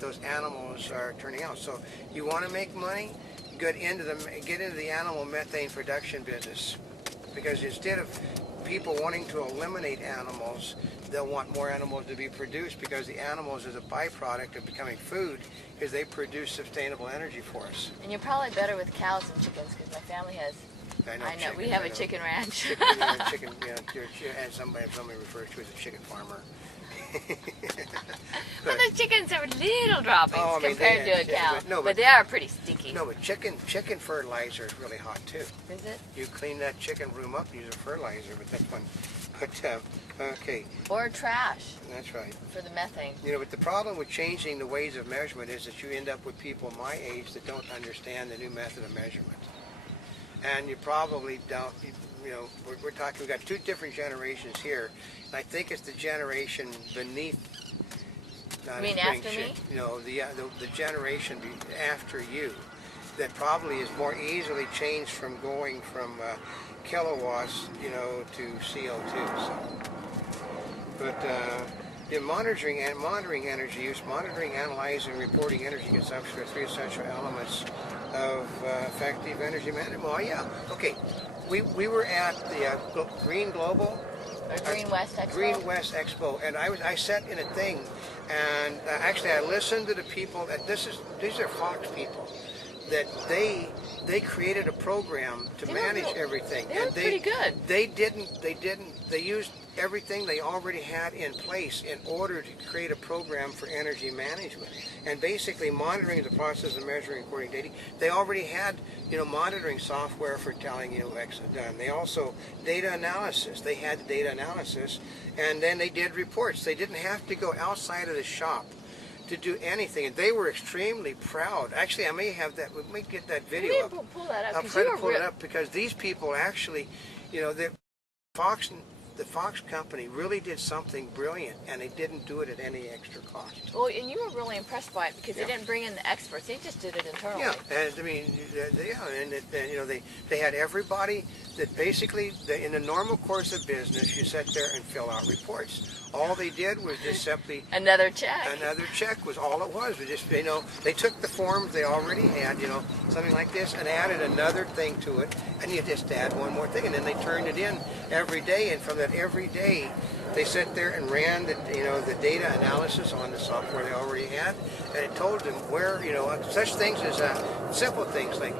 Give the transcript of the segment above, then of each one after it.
those animals are turning out. So you want to make money, get into the animal methane production business, because instead of people wanting to eliminate animals, they'll want more animals to be produced, because the animals is a byproduct of becoming food, because they produce sustainable energy for us. And you're probably better with cows than chickens, because my family has. I know chickens, we have a chicken ranch. And somebody refers to as a chicken farmer. But the chickens are little droppings compared to a cow. But they are pretty stinky. No, but chicken fertilizer is really hot too. Is it? You clean that chicken room up and use a fertilizer, but that's one. But okay. Or trash. That's right. For the methane. You know, but the problem with changing the ways of measurement is that you end up with people my age that don't understand the new method of measurement. And you probably don't, you know, we're talking, we've got two different generations here. And I think it's the generation beneath. You mean after me? You know, the generation after you that probably is more easily changed from going from kilowatts, you know, to CO2. So. But in monitoring energy use, monitoring, analyzing, reporting energy consumption are three essential elements of effective energy management. Well, yeah, okay. We were at the Green Global. Or Green West Expo. Green West Expo, and I sat in a thing, and actually I listened to the people. That these are Fox people, that they created a program to manage everything. They were pretty good. They used everything they already had in place in order to create a program for energy management, and basically monitoring the process of measuring according to data. They already had, you know, monitoring software for telling you X is done. They also data analysis. They had the data analysis, and then they did reports. They didn't have to go outside of the shop to do anything, and they were extremely proud. Actually, I may have that. We may get that video up. Pull that up. I'll try to pull it up, because these people actually, you know, the Fox company really did something brilliant, and they didn't do it at any extra cost. Well, and you were really impressed by it, because they didn't bring in the experts; they just did it internally. Yeah, and I mean, you know, they had everybody that basically, in the normal course of business, you sit there and fill out reports. All they did was just simply another check. Another check was all it was. We just, you know, they took the forms they already had, you know, something like this, and added another thing to it, and you just add one more thing, and then they turned it in every day, and from that every day, they sat there and ran the, you know, the data analysis on the software they already had, and it told them where, you know, such things as simple things like,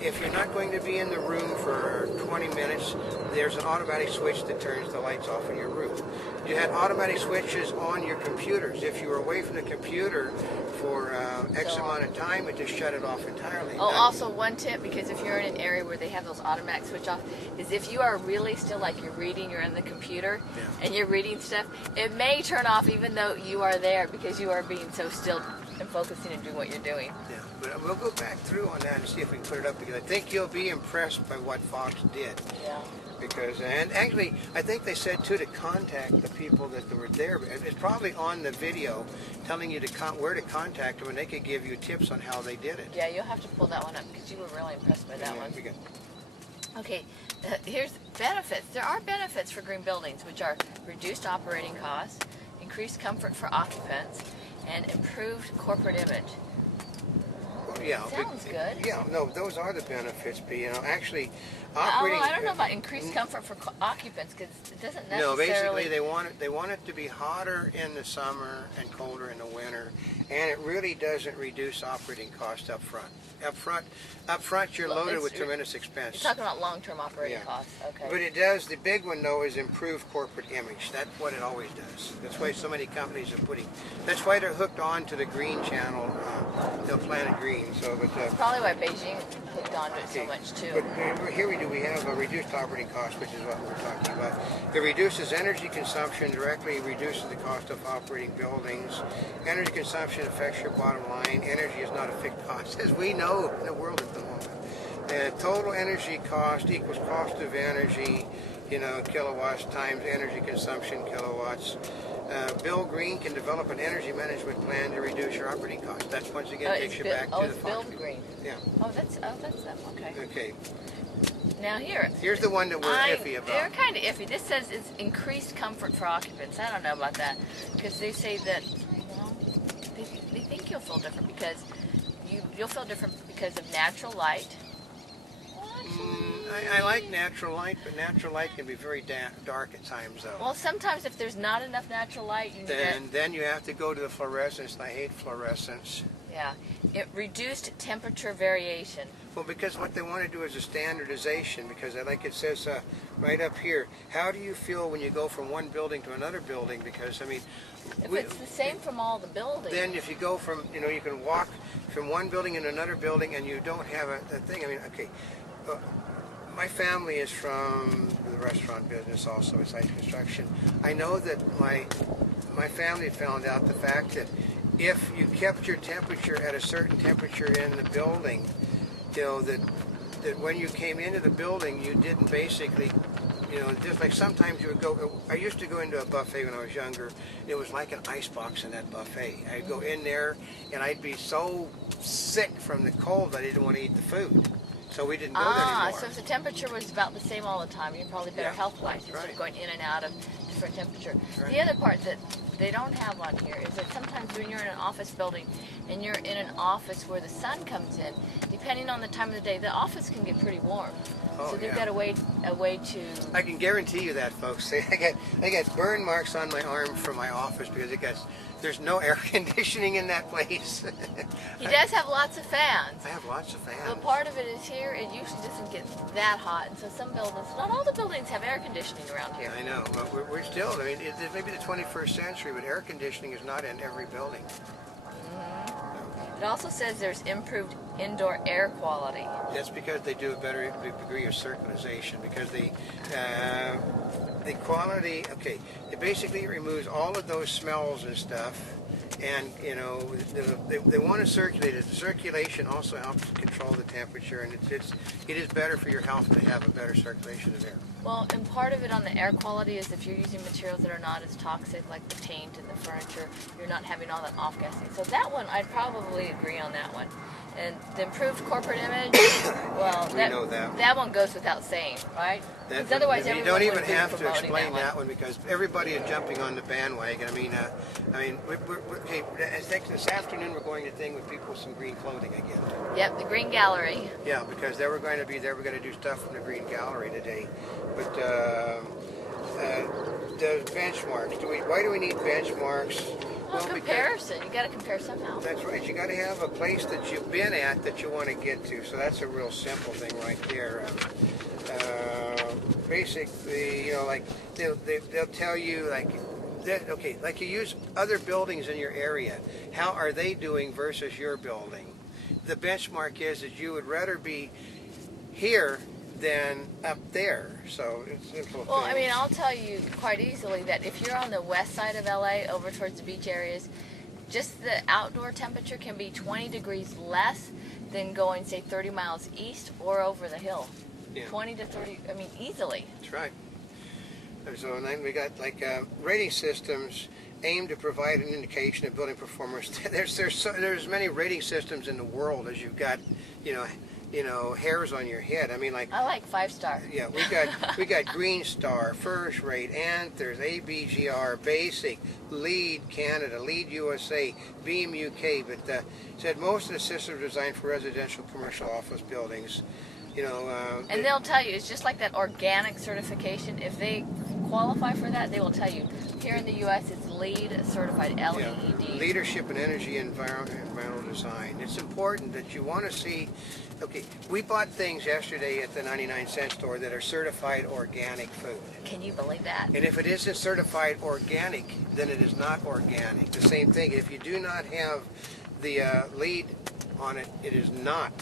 if you're not going to be in the room for 20 minutes, there's an automatic switch that turns the lights off in your room. You had automatic switches on your computers. If you were away from the computer for X amount of time, it just shut it off entirely. Oh, also one tip, because if you're in an area where they have those automatic switch off, is if you are really still, like you're reading, you're in the computer, and you're reading stuff, it may turn off even though you are there, because you are being so still and focusing and doing what you're doing. Yeah, but we'll go back through on that and see if we can put it up, because I think you'll be impressed by what Fox did. Yeah. Because, and actually, I think they said too to contact the people that were there. It's probably on the video telling you to where to contact them, and they could give you tips on how they did it. Yeah, you'll have to pull that one up, because you were really impressed by that one. Okay, here's benefits. There are benefits for green buildings, which are reduced operating costs, increased comfort for occupants, and improved corporate image. Yeah, sounds good. Yeah, no, those are the benefits. But, you know, actually, operating. I don't know about increased comfort for occupants, because it doesn't necessarily. No, basically they want it to be hotter in the summer and colder in the winter, and it really doesn't reduce operating costs up front. Up front, you're loaded with tremendous expense. You're talking about long-term operating costs, okay. But it does. The big one though is improve corporate image. That's what it always does. That's why so many companies are putting. That's why they're hooked on to the Green Channel, Planet Green. So, but that's probably why Beijing hooked onto it so much too. But here we have a reduced operating cost, which is what we're talking about. It reduces energy consumption, directly reduces the cost of operating buildings. Energy consumption affects your bottom line. Energy is not a fixed cost, as we know in the world at the moment. Total energy cost equals cost of energy, you know, kilowatts times energy consumption, kilowatts. Bill Green can develop an energy management plan to reduce your operating costs. That's once again takes you back to the Bill Green. Yeah. Oh, that's them. Okay. Okay. Now here's the one that we're iffy about. They're kind of iffy. This says it's increased comfort for occupants. I don't know about that, because they say that, well, they think you'll feel different because you'll feel different because of natural light. I like natural light, but natural light can be very dark at times, though. Well, sometimes if there's not enough natural light, you need then you have to go to the fluorescence, and I hate fluorescence. Yeah, it reduced temperature variation. Well, because what they want to do is a standardization, because like it says right up here, how do you feel when you go from one building to another building? Because, I mean... If it's the same from all the buildings... Then if you go from, you can walk from one building into another building and you don't have a thing. I mean, okay, my family is from the restaurant business also, it's like construction. I know that my family found out the fact that if you kept your temperature at a certain temperature in the building, that when you came into the building, you didn't basically, just like sometimes you would go, I used to go into a buffet when I was younger. It was like an icebox in that buffet. I'd go in there and I'd be so sick from the cold I didn't want to eat the food. So we didn't go there anymore. So if the temperature was about the same all the time, you're probably better health-wise instead of going in and out of different temperature. Right. The other part that they don't have on here is that sometimes when you're in an office building and you're in an office where the sun comes in, depending on the time of the day, the office can get pretty warm. So they've got a way to... I can guarantee you that, folks. I get burn marks on my arm from my office because there's no air conditioning in that place. He does have lots of fans. I have lots of fans. But part of it is here, it usually doesn't get that hot. And so some buildings, not all the buildings have air conditioning around here. I know, but we're still, I mean, it's maybe the 21st century, but air conditioning is not in every building. It also says there's improved indoor air quality. That's because they do a better degree of circulation, because the quality, it basically removes all of those smells and stuff, and they want to circulate it. The circulation also helps control the temperature, and it is better for your health to have a better circulation of air. Well, and part of it on the air quality is if you're using materials that are not as toxic, like the paint and the furniture, you're not having all that off-gassing. So that one, I'd probably agree on that one. And the improved corporate image, well, that one goes without saying, right? Because otherwise, you don't even have to explain that one because everybody is jumping on the bandwagon. I mean, this afternoon we're going to thing with people with some green clothing again. Yep, the Green Gallery. Yeah, because they were going to be there. We're going to do stuff from the Green Gallery today. But the benchmarks. Why do we need benchmarks? Well, comparison. You got to compare somehow. That's right. You got to have a place that you've been at that you want to get to. So that's a real simple thing right there. Basically, like they'll tell you like you use other buildings in your area. How are they doing versus your building? The benchmark is that you would rather be here than up there. So it's simple. Well, I mean, I'll tell you quite easily that if you're on the west side of LA over towards the beach areas, just the outdoor temperature can be 20 degrees less than going, say, 30 miles east or over the hill. Yeah. 20 to 30, I mean, easily. That's right. So then we got rating systems aimed to provide an indication of building performance. There's many rating systems in the world as you've got, hairs on your head. I mean, I like 5-star. Yeah, we got Green Star, First Rate, Anthers, ABGR, Basic, LEED Canada, LEED USA, Beam UK. But said most of the systems are designed for residential, commercial, office buildings. And they'll tell you it's just like that organic certification. If they qualify for that, they will tell you. Here in the U.S., it's LEED certified, LEED. Yeah. Leadership in Energy and Environmental Design. It's important that you want to see. Okay, we bought things yesterday at the 99-cent store that are certified organic food. Can you believe that? And if it isn't certified organic, then it is not organic. The same thing. If you do not have the LEED on it, it is not.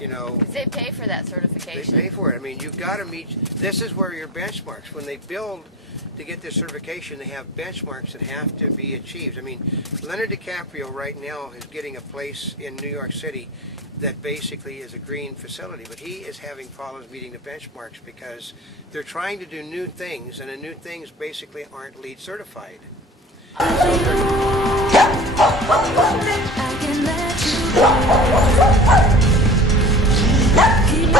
Because they pay for that certification. They pay for it. I mean, you've got to meet. This is where your benchmarks. When they build to get this certification, they have benchmarks that have to be achieved. I mean, Leonardo DiCaprio right now is getting a place in New York City that basically is a green facility, but he is having problems meeting the benchmarks because they're trying to do new things, and the new things basically aren't LEED certified. Keep